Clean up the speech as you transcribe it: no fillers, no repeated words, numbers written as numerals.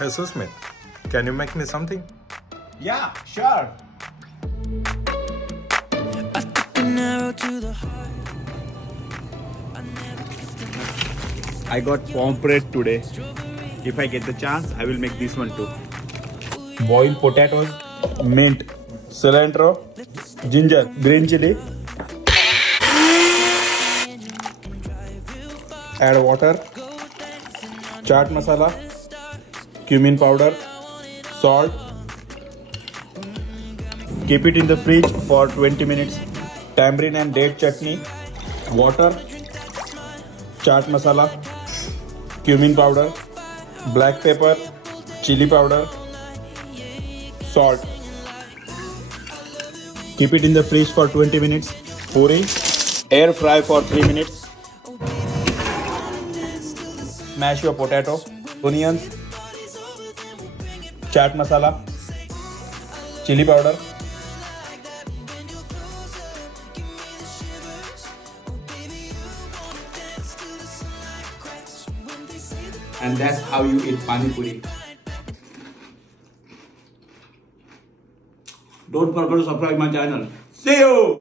Jesus Smith, can you make me something? Yeah, sure. I got pomfret today. If I get the chance, I will make this one too. Boiled potatoes, mint, cilantro, ginger, green chili. Add water, chaat masala, cumin powder, salt. Keep it in the fridge for 20 minutes. Tamarind and date chutney, water, chaat masala, cumin powder, black pepper, chili powder, salt. Keep it in the fridge for 20 minutes. Puri, air fry for 3 minutes. Mash your potato, onions, chaat masala, chili powder. And that's how you eat pani puri. Don't forget to subscribe my channel. See you!